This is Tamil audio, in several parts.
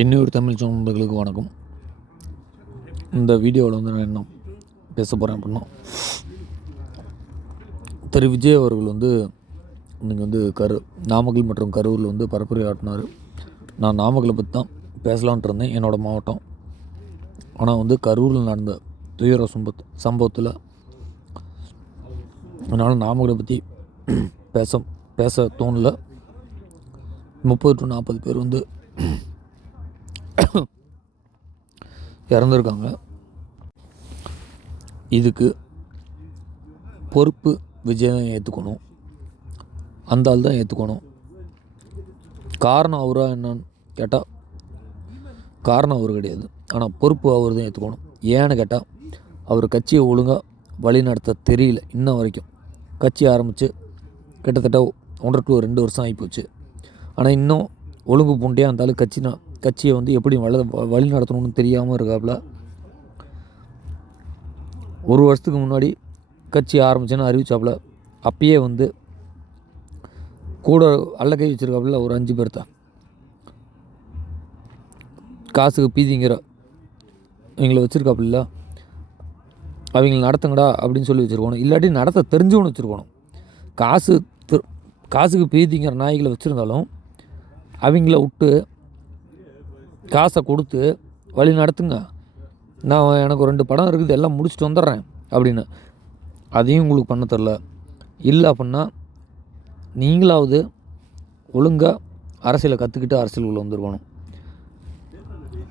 இன்னொரு தமிழ் சொந்தங்களுக்கு வணக்கம். இந்த வீடியோவில் வந்து நான் என்ன பேச போகிறேன் அப்படின்னா திரு விஜய் அவர்கள் வந்து இன்றைக்கி வந்து கரு நாமக்கல் மற்றும் கரூரில் வந்து பரப்புரை ஆட்டினார். நான் நாமக்கலை பற்றி தான் பேசலான்ட்டு இருந்தேன் என்னோடய மாவட்டம். ஆனால் வந்து கரூரில் நடந்த துயர சம்பத் சம்பவத்தில் அதனால் நாமக்கலை பற்றி பேச பேச தோணல. முப்பது டு நாற்பது பேர் வந்து இறந்துருக்காங்க. இதுக்கு பொறுப்பு விஜய் தான் ஏற்றுக்கணும் அந்த ஆள் தான் ஏற்றுக்கணும் காரணம் அவராக என்னன்னு கேட்டால் காரணம் அவர் கிடையாது. ஆனால் பொறுப்பு அவர் தான் ஏற்றுக்கணும் ஏன்னு கேட்டால் அவர் கட்சியை ஒழுங்காக வழி நடத்த தெரியல இன்ன வரைக்கும். கட்சி ஆரம்பித்து கிட்டத்தட்ட ஒன்றரை டூ ரெண்டு வருஷம் ஆகிப்போச்சு ஆனால் இன்னும் ஒழுங்கு பூண்டியாக அந்த ஆளு கட்சி கட்சியை வந்து எப்படி வள வழி நடத்தணும்னு தெரியாமல் இருக்காப்புல ஒரு வருஷத்துக்கு முன்னாடி கட்சி ஆரம்பிச்சேன்னு அறிவிச்சாப்புல அப்பயே வந்து கூட அல்ல கை ஒரு அஞ்சு பேர்த்த. காசுக்கு பீதிங்கிற இவங்களை வச்சுருக்காப்புல அவங்கள நடத்துங்கடா அப்படின்னு சொல்லி வச்சுருக்கணும். இல்லாட்டி நடத்த தெரிஞ்சவனு வச்சுருக்கணும். காசு காசுக்கு பீதிங்கிற நாய்களை வச்சுருந்தாலும் அவங்கள விட்டு காசை கொடுத்து வழி நடத்துங்க. நான் எனக்கு ரெண்டு படம் இருக்குது எல்லாம் முடிச்சுட்டு வந்துடுறேன் அப்படின்னு. அதையும் உங்களுக்கு பண்ண தெரில. இல்லை அப்படின்னா நீங்களாவது ஒழுங்காக அரசியலை கற்றுக்கிட்டு அரசியலுக்குள்ளே வந்துருக்கணும்.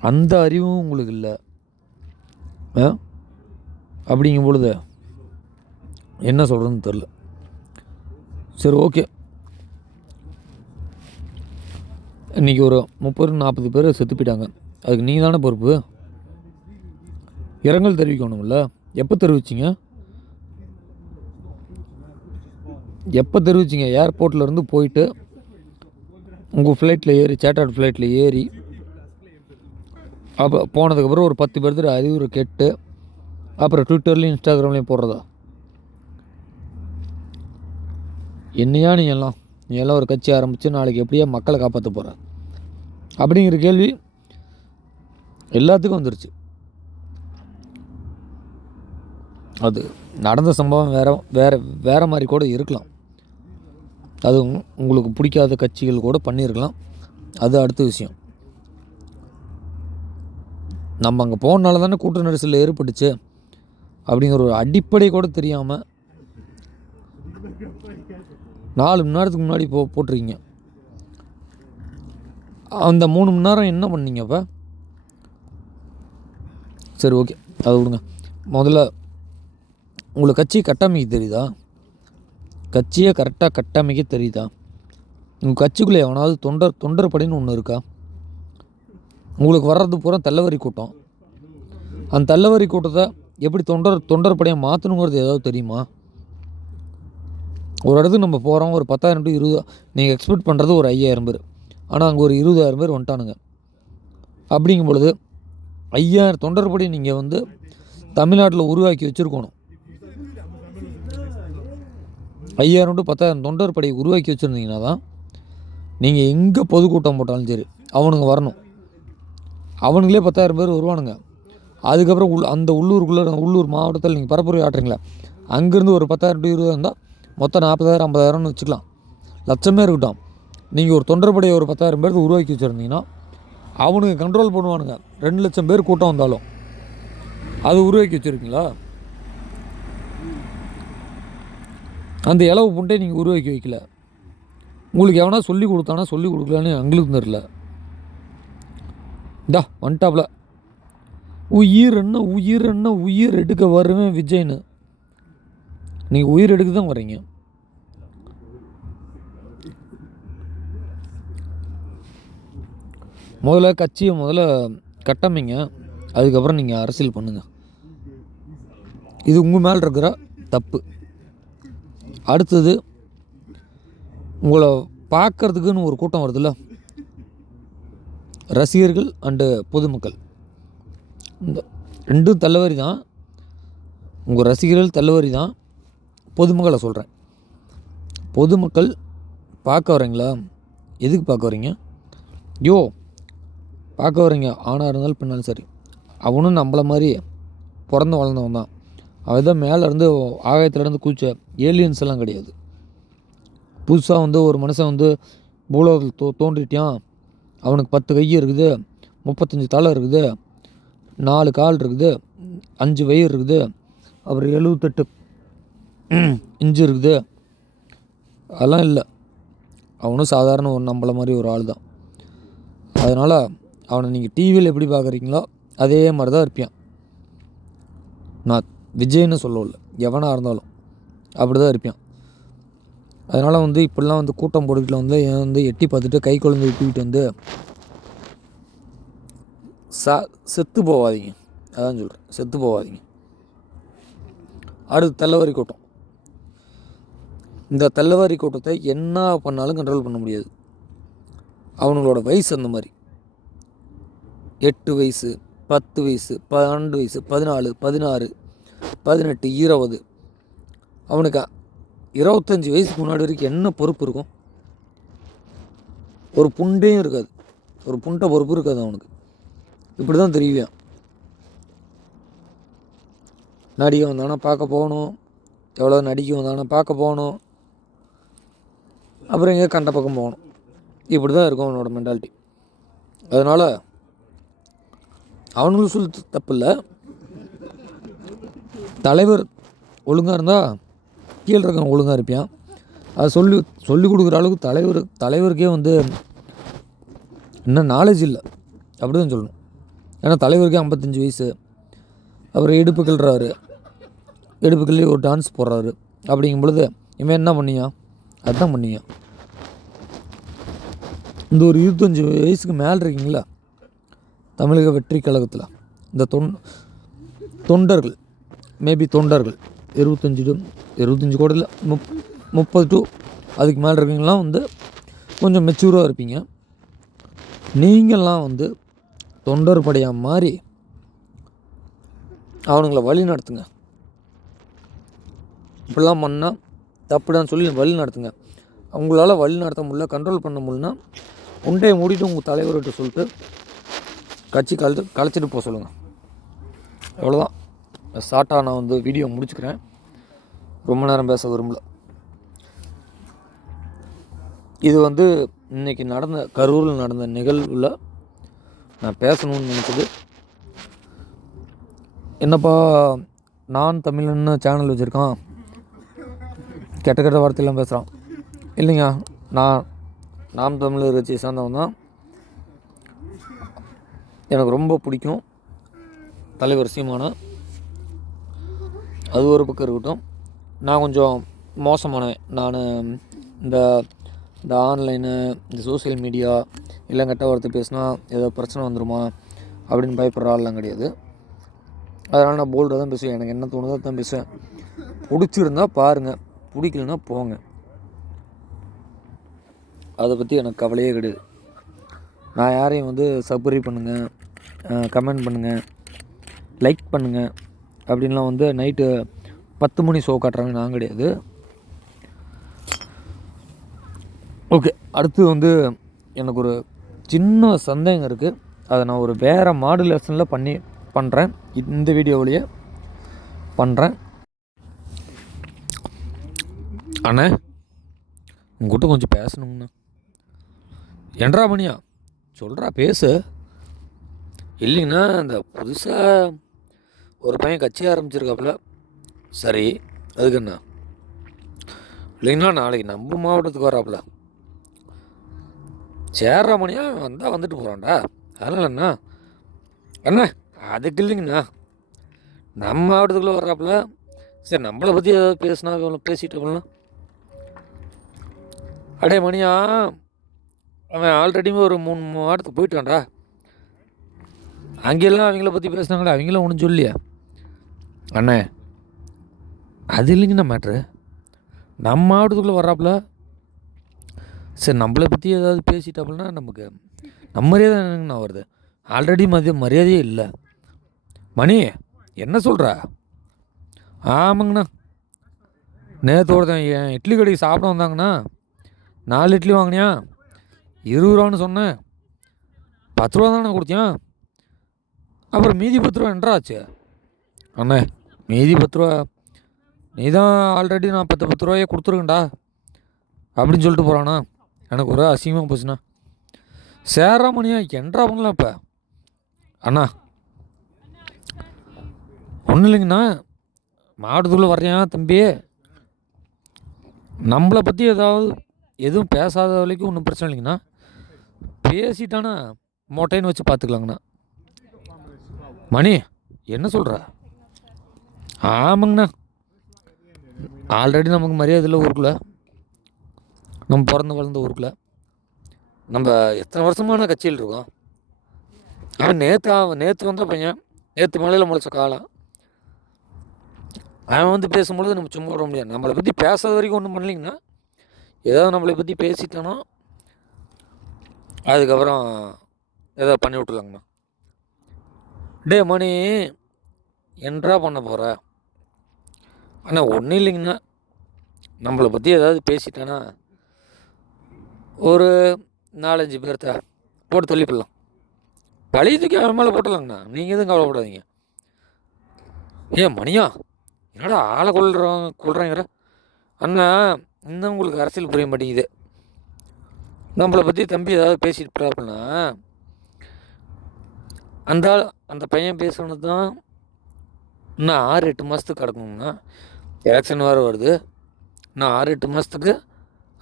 அந்த அறிவும் உங்களுக்கு இல்லை. ஆ? அப்படிங்கும் பொழுது என்ன சொல்கிறதுன்னு தெரில. சரி ஓகே. இன்றைக்கி ஒரு முப்பது நாற்பது பேர் செத்து போயிட்டாங்க. அதுக்கு நீங்கள் தானே பொறுப்பு? இரங்கல் தெரிவிக்கணும்ல. எப்போ தெரிவிச்சிங்க? எப்போ தெரிவிச்சிங்க? ஏர்போர்ட்டில் இருந்து போயிட்டு உங்கள் ஃப்ளைட்டில் ஏறி சேட்டார்ட் ஃப்ளைட்டில் ஏறி அப்போ போனதுக்கப்புறம் ஒரு பத்து பேர்த்து அறிவுரை கேட்டு அப்புறம் ட்விட்டர்லேயும் இன்ஸ்டாகிராம்லேயும் போடுறதா? என்னையா நீ எல்லாம்? நீ எல்லாம் ஒரு கட்சி ஆரம்பித்து நாளைக்கு எப்படியா மக்களை காப்பாற்ற போகிற அப்படிங்கிற கேள்வி எல்லாத்துக்கும் வந்துருச்சு. அது நடந்த சம்பவம் வேறு வேறு வேறு மாதிரி கூட இருக்கலாம். அது உங்களுக்கு பிடிக்காத கட்சிகள் கூட பண்ணியிருக்கலாம் அது அடுத்த விஷயம். நம்ம அங்கே போனால தானே கூட்ட நெரிசலில் ஏற்பட்டுச்சு. அப்படிங்கிற ஒரு அடிப்படை கூட தெரியாமல் நாலு மணி நேரத்துக்கு முன்னாடி போ போட்டிருக்கீங்க. அந்த மூணு மணி நேரம் என்ன பண்ணீங்க அப்போ? சரி ஓகே அது விடுங்க. முதல்ல உங்களுக்கு கட்சி கட்டமைக்க தெரியுதா? கட்சியை கரெக்டாக கட்டமைக்க தெரியுதா? உங்கள் கட்சிக்குள்ளே எவனாவது தொண்டர் தொண்டர் படைன்னு ஒன்று இருக்கா? உங்களுக்கு வர்றது பூரா தள்ளவரி கூட்டம். அந்த தள்ளவரி கூட்டத்தை எப்படி தொண்டர் தொண்டர் படையை மாற்றணுங்கிறது ஏதாவது தெரியுமா? ஒரு இடத்துக்கு நம்ம போகிறோம் ஒரு பத்தாயிரம் டு இருபது நீங்கள் எக்ஸ்பெக்ட் பண்ணுறது ஒரு ஐயாயிரம் பேர். ஆனால் அங்கே ஒரு இருபதாயிரம் பேர் வந்துட்டானுங்க. அப்படிங்கும் பொழுது ஐயாயிரம் தொண்டர்படி நீங்கள் வந்து தமிழ்நாட்டில் உருவாக்கி வச்சுருக்கணும். ஐயாயிரம் டு பத்தாயிரம் தொண்டர் படையை உருவாக்கி வச்சுருந்தீங்கன்னா தான் நீங்கள் எங்கே பொதுக்கூட்டம் போட்டாலும் சரி அவனுங்க வரணும். அவனுங்களே பத்தாயிரம் பேர் வருவானுங்க. அதுக்கப்புறம் உள் அந்த உள்ளூருக்குள்ளே உள்ளூர் மாவட்டத்தில் நீங்கள் பரப்புரை ஆட்டுறீங்களா அங்கேருந்து ஒரு பத்தாயிரம் டு இருபதாயிரம் இருந்தால் மொத்தம் நாற்பதாயிரம் ஐம்பதாயிரம்னு வச்சுக்கலாம். லட்சமே இருக்கட்டும். நீங்கள் ஒரு தொண்டர்படையை ஒரு பத்தாயிரம் பேருக்கு உருவாக்கி வச்சுருந்தீங்கன்னா அவனுங்க கண்ட்ரோல் பண்ணுவானுங்க. ரெண்டு லட்சம் பேர் கூட்டம் வந்தாலும். அது உருவாக்கி வச்சுருக்கீங்களா? அந்த இளவு புண்டை நீங்கள் உருவாக்கி வைக்கல. உங்களுக்கு எவனா சொல்லி கொடுத்தானா சொல்லி கொடுக்கலான்னு எங்களுக்கு தெரில இந்தா வந்துட்டாப்ல உயிர் என்ன உயிர் என்ன உயிர் எடுக்க வருவேன் விஜய்னு. நீங்கள் உயிர் எடுக்க தான் வரீங்க முதல்ல கட்சியை முதல்ல கட்டமைங்க. அதுக்கப்புறம் நீங்கள் அரசியல் பண்ணுங்கள் இது உங்கள் மேலே இருக்கிற தப்பு. அடுத்தது உங்களை பார்க்கறதுக்குன்னு ஒரு கூட்டம் வருதுல்ல? ரசிகர்கள் அண்டு பொதுமக்கள். இந்த ரெண்டும் தள்ளவரி தான். உங்கள் ரசிகர்கள் தள்ளவரி தான். பொதுமக்களை சொல்கிறேன் பொதுமக்கள் பார்க்க வரீங்களா? எதுக்கு பார்க்க வரீங்க? யோ பார்க்க வரீங்க ஆணாக இருந்தாலும் பெண்ணாலும் சரி. அவனும் நம்மள மாதிரி பிறந்து வளர்ந்தவன் தான். அவன் தான் மேலேருந்து ஆகாயத்துலேருந்து குதிச்ச ஏலியன்ஸ் எல்லாம் கிடையாது. புதுசாக வந்து ஒரு மனுஷன் வந்து பூலோகத்தில் தோ தோன்றிட்டான். அவனுக்கு பத்து கை இருக்குது முப்பத்தஞ்சு தலை இருக்குது நாலு கால் இருக்குது அஞ்சு வயிறு இருக்குது அப்புறம் எழுபத்தெட்டு இஞ்சி இருக்குது. அதெல்லாம் இல்லை. அவனும் சாதாரண ஒரு நம்மள மாதிரி ஒரு ஆள் தான். அதனால் அவனை நீங்கள் டிவியில் எப்படி பார்க்குறீங்களோ அதே மாதிரி தான் இருப்பான் நான் விஜய்னு சொல்லல எவனாக இருந்தாலும் அப்படி தான் இருப்பான் அதனால் வந்து இப்படிலாம் வந்து கூட்டம் போட்டுக்கிட்டு வந்து என் வந்து எட்டி பார்த்துட்டு கை குழந்தை தூக்கிட்டு வந்து சா செத்து போகாதீங்க அதான் சொல்கிறேன் செத்து போகாதீங்க அடுத்து தள்ளவாரி கூட்டம். இந்த தள்ளவாரி கூட்டத்தை என்ன பண்ணாலும் கண்ட்ரோல் பண்ண முடியாது. அவனுங்களோட வயசு அந்த மாதிரி. எட்டு வயசு பத்து வயசு பன்னெண்டு வயசு பதினாலு பதினாறு பதினெட்டு இருபது. அவனுக்கு இருபத்தஞ்சி வயசுக்கு முன்னாடி வரைக்கும் என்ன பொறுப்பு இருக்கும்? ஒரு புண்டையும் இருக்காது. ஒரு புண்டை பொறுப்பு இருக்காது அவனுக்கு. இப்படி தான் தெரியும் நடிகை வந்தானா பார்க்க போகணும். எவ்வளோ நடிகை வந்தானா பார்க்க போகணும். அப்புறம் எங்கேயோ கண்ட பக்கம் போகணும். இப்படி தான் இருக்கும் அவனோட மென்டாலிட்டி அதனால் அவனுங்களும் சொல்ல தப்பு இல்லை தலைவர் ஒழுங்காக இருந்தால் கீழே இருக்கவன் ஒழுங்காக இருப்பான். அதை சொல்லி சொல்லி கொடுக்குற அளவுக்கு தலைவர் தலைவருக்கே வந்து இன்னும் நாலேஜ் இல்லை. அப்படி தான் சொல்லணும். ஏன்னா தலைவருக்கே ஐம்பத்தஞ்சு வயசு. அவர் இடுப்பு கிள்றாரு. இடுப்பு கிள்ளி ஒரு டான்ஸ் போடுறாரு. அப்படிங்கும் பொழுது இவன் என்ன பண்ணியான் அதுதான் பண்ணியான் இந்த ஒரு இருபத்தஞ்சி வயசுக்கு மேலே இருக்கீங்களா? தமிழக வெற்றி கழகத்தில் இந்த தொன் தொண்டர்கள் மேபி தொண்டர்கள் இருபத்தஞ்சி டு இருபத்தஞ்சி கூட இல்லை முப் முப்பது டு அதுக்கு மேலே இருக்கீங்களாம் வந்து கொஞ்சம் மெச்சூராக இருப்பீங்க. நீங்கள்லாம் வந்து தொண்டர் படையாக மாறி அவனுங்களை வழி நடத்துங்க. இப்படிலாம் பண்ணால் தப்புடான்னு சொல்லி வழி நடத்துங்க. அவங்களால வழி நடத்த முடியல கண்ட்ரோல் பண்ண முடியலன்னா உண்டையை மூடிட்டு உங்கள் தலைவர்கிட்ட சொல்லிட்டு கட்சி கழட்டு கழிச்சிட்டு போக சொல்லுங்கள் அவ்வளோதான் ஷார்ட்டாக நான் வந்து வீடியோ முடிச்சுக்கிறேன். ரொம்ப நேரம் பேச விரும்பல. இது வந்து இன்றைக்கி நடந்த கரூரில் நடந்த நிகழ்வில் நான் பேசணும்னு நினச்சது. என்னப்பா நான் தமிழன்னு சேனல் வச்சுருக்கான். கெட்ட கெட்ட வார்த்தையெல்லாம் பேசுகிறான் இல்லைங்க நான் நாம் தமிழர் கட்சியை சேர்ந்தவன் தான். எனக்கு ரொம்ப பிடிக்கும். தலைவர் சீமானா. அது ஒரு பக்கம் இருக்கட்டும். நான் கொஞ்சம் மோசமானவன். நான் இந்த இந்த ஆன்லைனு இந்த சோசியல் மீடியா இல்லை கெட்ட வார்த்தை பேசினா ஏதோ பிரச்சனை வந்துடுமா அப்படின்னு பயப்படுற ஆள்லாம் கிடையாது. அதனால் நான் போல்டாக தான் பேசுவேன். எனக்கு என்ன தோணுதோ தான் பேசுவேன். பிடிச்சிருந்தா பாருங்கள் பிடிக்கலன்னா போங்க. அதை பற்றி எனக்கு கவலையே கிடையாது. நான் யாரையும் வந்து சப்ரி பண்ணுங்கள் கமெண்ட் பண்ணுங்கள் லைக் பண்ணுங்கள் அப்படின்லாம் வந்து நைட்டு பத்து மணி ஷோ காட்டுறாங்க. நான் கிடையாது. ஓகே அடுத்து வந்து எனக்கு ஒரு சின்ன சந்தேகம் இருக்குது அதை நான் ஒரு வேறு மாடுலேஷனில் பண்ணி பண்ணுறேன் இந்த வீடியோவிலேயே பண்ணுறேன் அண்ணே உங்ககிட்ட கொஞ்சம் பேசணுங்கண்ணா என்றா மணியா? சொல்கிறா பேசு. இல்லைங்கண்ணா இந்த புதுசாக ஒரு பையன் கட்சி ஆரம்பிச்சிருக்காப்புல. சரி அதுக்கு என்ன இல்லைங்கண்ணா நாளைக்கு நம்ம மாவட்டத்துக்கு வராப்புல. சேர்ற மணியா வந்தால் வந்துட்டு போகிறான்டா அதனால் என்ன அண்ணா அதுக்கு இல்லைங்கண்ணா. நம்ம மாவட்டத்துக்குள்ளே வர்றாப்புல சரி நம்மளை பற்றி ஏதாவது பேசினா பேசிட்டு அடே மணியா அவன் ஆல்ரெடியுமே ஒரு மூணு மாவட்டத்துக்கு போயிட்டான்டா. அங்கெல்லாம் அவங்கள பற்றி பேசுனாங்களே அவங்களும் ஒன்றும் சொல்லியா அண்ணே அது இல்லைங்கண்ணா மேட்ரு நம்ம மாவட்டத்துக்குள்ளே வர்றாப்புல சரி நம்மளை பற்றி ஏதாவது பேசிட்டாப்புலனா நமக்கு நம்ம மரியாதை என்னங்கண்ணா வருது? ஆல்ரெடி மதிய மரியாதையே இல்லை. மணி என்ன சொல்கிற ஆமாங்கண்ணா. நேற்று ஒருத்தன் என் இட்லி கடைக்கு சாப்பிட வந்தாங்கண்ணா. நாலு இட்லி வாங்கினியா? இருபது ரூபான்னு சொன்னேன். பத்து ரூபா தானே கொடுத்தியான் அப்புறம் மீதி பத்து ரூபா என்றாச்சு? அண்ணே மீதி பத்து ரூபா நீ தான் ஆல்ரெடி நான் பத்து பத்து ரூபாயே கொடுத்துருக்கேன்டா. அப்படின்னு சொல்லிட்டு போகிறானா எனக்கு ஒரு அசிங்கமாக போச்சுண்ணா. சேராமணியா என்றா பண்ணலாம் இப்போ? அண்ணா ஒன்றும் இல்லைங்கண்ணா. மாவட்டத்துக்குள்ளே வர்றேன் தம்பி? நம்மளை பற்றி ஏதாவது எதுவும் பேசாத வரைக்கும் ஒன்றும் பிரச்சனை இல்லைங்கண்ணா. பேசிட்டானா மொட்டைன்னு வச்சு பார்த்துக்கலாங்கண்ணா மணி என்ன சொல்கிற ஆமாங்கண்ணா. ஆல்ரெடி நமக்கு மரியாதை இல்லை ஊருக்குள்ள. நம்ம பிறந்து வளர்ந்த ஊருக்குள்ள. நம்ம எத்தனை வருஷமான கட்சியில் இருக்கோம்? அவன் நேற்று அவன் நேற்று வந்த பையன் நேற்று மலையில் முளைச்ச காலம் அவன் வந்து பேசும்பொழுது நம்ம சும்மா விட முடியாது. நம்மளை பற்றி பேசாத வரைக்கும் ஒன்றும் பண்ணலிங்கன்னா ஏதாவது நம்மளை பற்றி பேசிட்டானோ அதுக்கப்புறம் ஏதோ பண்ணி விட்டுலாங்கண்ணா டே மணி என்றா பண்ண போகிற அண்ணா ஒன்றும் இல்லைங்கண்ணா. நம்மளை பற்றி ஏதாவது பேசிட்டேன்னா ஒரு நாலஞ்சு பேர்த்த போட்டு தள்ளிப்படலாம். பழைய தூக்கி அவன் மேலே போட்டலாங்கண்ணா நீங்கள் எதுவும் கவலைப்படாதீங்க. ஏன் மணியா என்னடா ஆளை கொள்றோம் கொள்றாங்கிற அண்ணா இன்னும் உங்களுக்கு அரசியல் புரிய மாட்டேங்குது. நம்மளை பற்றி தம்பி ஏதாவது பேசிட்டு போறாப்புலனா அந்த ஆள் அந்த பையன் பேசுனது தான் இன்னும் ஆறு எட்டு மாதத்துக்கு கிடக்குங்கண்ணா எலெக்ஷன் வேறு வருது. இன்னும் ஆறு எட்டு மாதத்துக்கு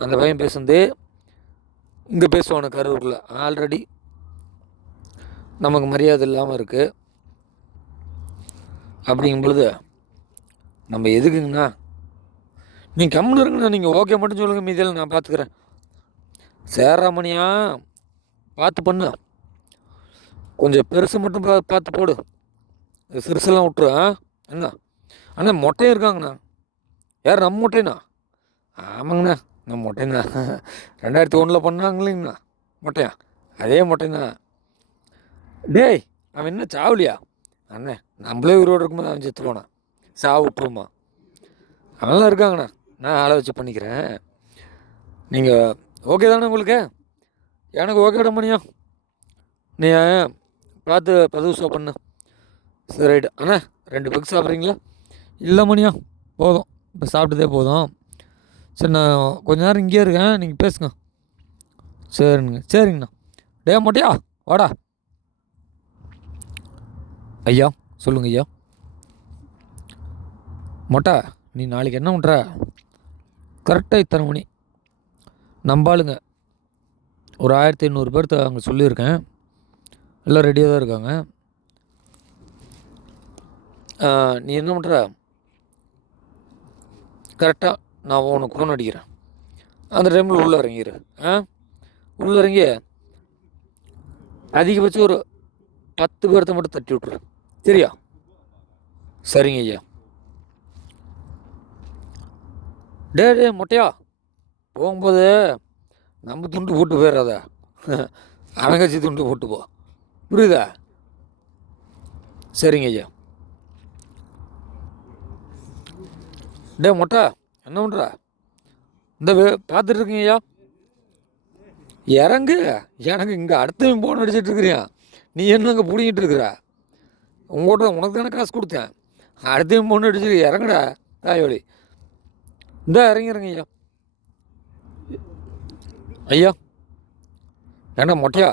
அந்த பையன் பேசுனதே இங்கே பேசுவானு கரூரில். ஆல்ரெடி நமக்கு மரியாதை இல்லாமல் இருக்குது அப்படிங்கும் பொழுது நம்ம எதுக்குங்கண்ணா? நீங்கள் கம்முன்னு இருங்கண்ணா. நீங்கள் ஓகே மட்டும் சொல்லுங்கள் மீதியில் நான் பார்த்துக்குறேன் சேர்றாமணியா பார்த்து பண்ணு. கொஞ்சம் பெருசு மட்டும் பா பார்த்து போடு. சிறுசெல்லாம் விட்ரு ஆ? என்ன? அண்ணா மொட்டையும் இருக்காங்கண்ணா. யார் நம்ம மொட்டைண்ணா ஆமாங்கண்ணா நம்ம மொட்டைண்ணா ரெண்டாயிரத்தி ஒன்றில் பண்ணாங்க இல்லைங்கண்ணா மொட்டையா? அதே மொட்டைண்ணா டேய் அவன் என்ன சாவலியா? அண்ணே நம்மளே உயிரோடு இருக்கும்போது அவன் செத்து போனான் சாவு விட்டுருமா? அவன்லாம் இருக்காங்கண்ணா. நான் ஆளை வச்சு பண்ணிக்கிறேன். நீங்கள் ஓகே தானே உங்களுக்கு? எனக்கு ஓகே மணியா நீ பார்த்து பதிவு ஷோ பண்ணு. சரி ரைட்டு. அண்ணா ரெண்டு பெக் சாப்பிட்றீங்களா? இல்லை மணியா போதும். இப்போ சாப்பிட்டதே போதும். சரி நான் கொஞ்ச நேரம் இங்கேயே இருக்கேன். நீங்கள் பேசுங்க. சரிங்க சரிங்கண்ணா. டே மொட்டையா வாடா. ஐயா சொல்லுங்க ஐயா. மொட்டை நீ நாளைக்கு என்ன பண்ணுற கரெக்டாக இத்தனை மணி. நம்பாளுங்க. ஒரு ஆயிரத்தி ஐநூறு பேர்த்த அங்கே சொல்லியிருக்கேன். எல்லாம் ரெடியாக தான் இருக்காங்க. நீ என்ன பண்ணுற கரெக்டாக நான் உனக்கு ஃபோன் அடிக்கிறேன். அந்த டைமில் உள்ளே இறங்கிடு ஆ? உள்ளே இறங்கி அதிகபட்சம் ஒரு பத்து பேர்த்த மட்டும் தட்டி விட்ரு சரியா? சரிங்க ஐயா. டே டே மொட்டையா? போகும்போது நம்ம துண்டு போட்டு போயிடாத அவன் துண்டு போட்டு போ. புரியுதா? சரிங்க ஐயா. டே மொட்டா என்ன பண்ணுறா இந்த பார்த்துட்டு இருக்கீங்க ஐயா? இறங்கு. எனக்கு இங்கே அடுத்தவன் போன் அடிச்சிட்டு இருக்கிறியா? நீ என்ன அங்கே பிடிங்கிட்டு இருக்கிற? உங்கள்கிட்ட உனக்கு தானே காசு கொடுத்தேன். அடுத்தவன் போன் அடிச்சு இறங்குடா. தாயோலி இந்த இறங்கிடுங்க ஐயா. ஐயா. ஏண்டா மொட்டையா?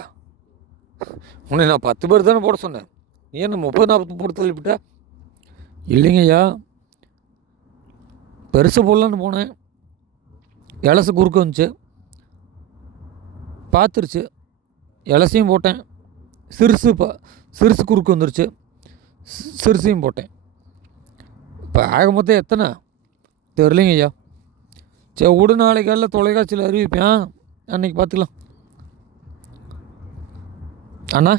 உன்னை நான் பத்து பேர் தானே போட சொன்னேன். நீ என்ன முப்பது நாற்பது போட்டு தள்ளிவிட்ட? இல்லைங்கய்யா. பெருசு போடலான்னு போனேன். இலசு குறுக்க வந்துச்சு. பார்த்துருச்சு இலசையும் போட்டேன். சிறுசு பா சிறுசு குறுக்கு வந்துருச்சு. சிறுசையும் போட்டேன். இப்போ ஆக மொத்தம் எத்தனை? தெரிலிங்க ஐயா சரி விடு நாளைக்கு தொலைக்காட்சியில் அறிவிப்பேன். அன்னைக்கு பார்த்துக்கலாம் அண்ணா.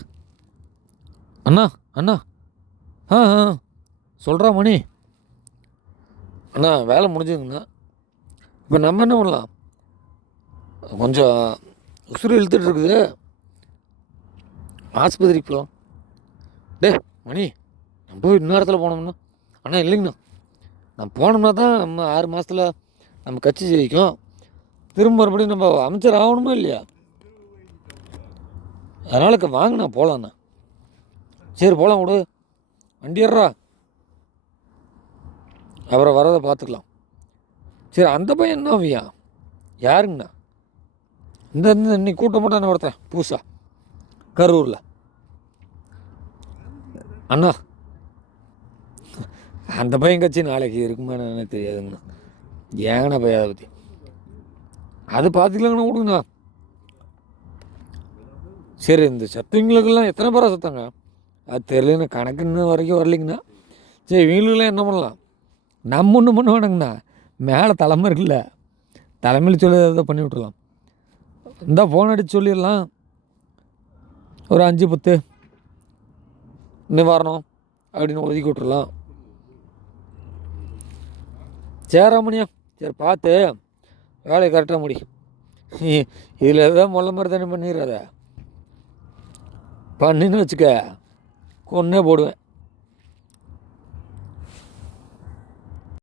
அண்ணா அண்ணா. ஆ ஆ சொல்கிறா மணி. அண்ணா வேலை முடிஞ்சுதுங்கண்ணா. இப்போ நம்ம என்ன பண்ணலாம்? கொஞ்சம் உசுறு இழுத்துட்டு இருக்குது. ஆஸ்பத்திரிக்கு போகலாம் டே மணி நம்ம போய் இந்நேரத்தில் போனோம்னா அண்ணா இல்லைங்கண்ணா. நான் போனோம்னா தான் நம்ம ஆறு மாதத்தில் நம்ம கட்சி ஜெயிக்கும். திரும்ப மறுபடியும் நம்ம அமைச்சர் ஆகணுமா இல்லையா? அதனால் வாங்கண்ணா போகலாண்ணா சரி போகலாம் விடு. வண்டிடுறா அவரை அப்புறம் வரதை பார்த்துக்கலாம். சரி அந்த பையன் என்ன ஆவியா யாருங்கண்ணா? இந்த இந்த இன்னைக்கு கூட்ட மாட்டானே ஒருத்தன்? பூசா கரூரில். அண்ணா. அந்த பையன் கட்சி நாளைக்கு இருக்குமா எனக்கு தெரியாதுங்கண்ணா. ஏங்கண்ணா பையன் அதை பற்றி அது பார்த்துக்கலாங்கண்ணா விடுங்கண்ணா. சரி இந்த சத்துவங்களுக்கெல்லாம் எத்தனை பேராக சத்தாங்க? அது தெரியலண்ணா கணக்குன்னு வரைக்கும் வரலைங்கண்ணா. சரி இவங்களுக்கெல்லாம் என்ன பண்ணலாம்? நம்ம ஒன்றும் பண்ண வேணுங்கண்ணா. மேலே தலைமை இருக்குல்ல தலைமையில் சொல்லி ஏதோ பண்ணி விட்டுறலாம். இந்த ஃபோன் அடித்து சொல்லிடலாம். ஒரு அஞ்சு பத்து. நிவாரணம் அப்படின்னு ஒதுக்கி விட்டுறலாம். சேராமணியா சரி பார்த்து. வேலையை கரெக்டாக முடி. இதில் எதாவது முள்ள மாதிரி தானே பண்ணிடுறாத. பண்ணின்னு வச்சுக்க கொன்னே போடுவேன்.